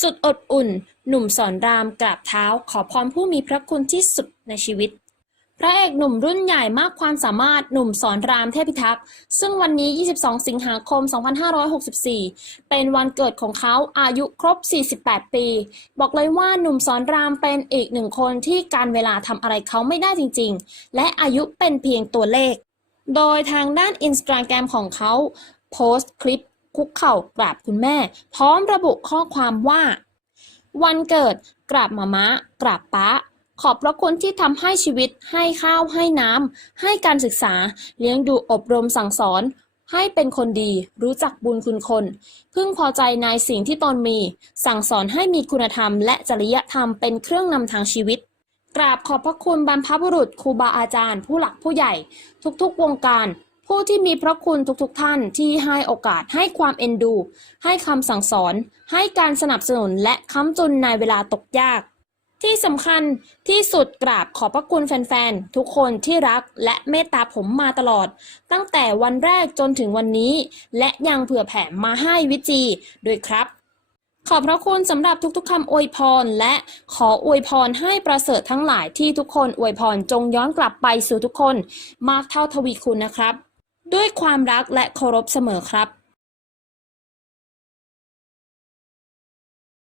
สุดอบอุ่น หนุ่มสอนรามกราบเท้า ขอพรผู้มีพระคุณที่สุดในชีวิต พระเอกหนุ่มรุ่นใหญ่มากความสามารถหนุ่มสอนรามเทพิทักษ์ซึ่งวันนี้ 22 สิงหาคม 2564 เป็นวันเกิดของเขาอายุครบ 48 ปี บอกเลยว่าหนุ่มสอนรามเป็นอีกหนึ่งคนที่การเวลาทำอะไรเขาไม่ได้จริง ๆ และอายุเป็นเพียงตัวเลข โดยทางด้านอินสตาแกรมของเขาโพสต์คลิป คุกเข่ากราบคุณแม่ พร้อมระบุข้อความว่า วันเกิดกราบมามะกราบป้าขอบพระคุณที่ทำให้ชีวิตให้ข้าวให้น้ำให้การศึกษา เลี้ยงดูอบรมสั่งสอน ให้เป็นคนดี รู้จักบุญคุณคน พึงพอใจในสิ่งที่ตนมี สั่งสอนให้มีคุณธรรม และจริยธรรมเป็นเครื่องนำทางชีวิต กราบขอบพระคุณบรรพบุรุษครูบาอาจารย์ ผู้หลักผู้ใหญ่ ทุกๆวงการ ผู้ที่มีพระคุณทุกๆท่านที่ให้โอกาสให้ความเอ็นดู ให้คำสั่งสอน ให้การสนับสนุนและค้ำจุนในเวลาตกยาก ที่สำคัญที่สุดกราบขอบพระคุณแฟนๆ ทุกคนที่รักและเมตตาผมมาตลอด ตั้งแต่วันแรกจนถึงวันนี้ และยังเผื่อแผ่มาให้วิจีด้วยครับขอบพระคุณสำหรับทุกๆคำอวยพร และขออวยพรให้ประเสริฐทั้งหลายที่ทุกคนอวยพรจงย้อนกลับไปสู่ทุกคน มากเท่าทวีคุณนะครับ ด้วยความรักและเคารพเสมอครับ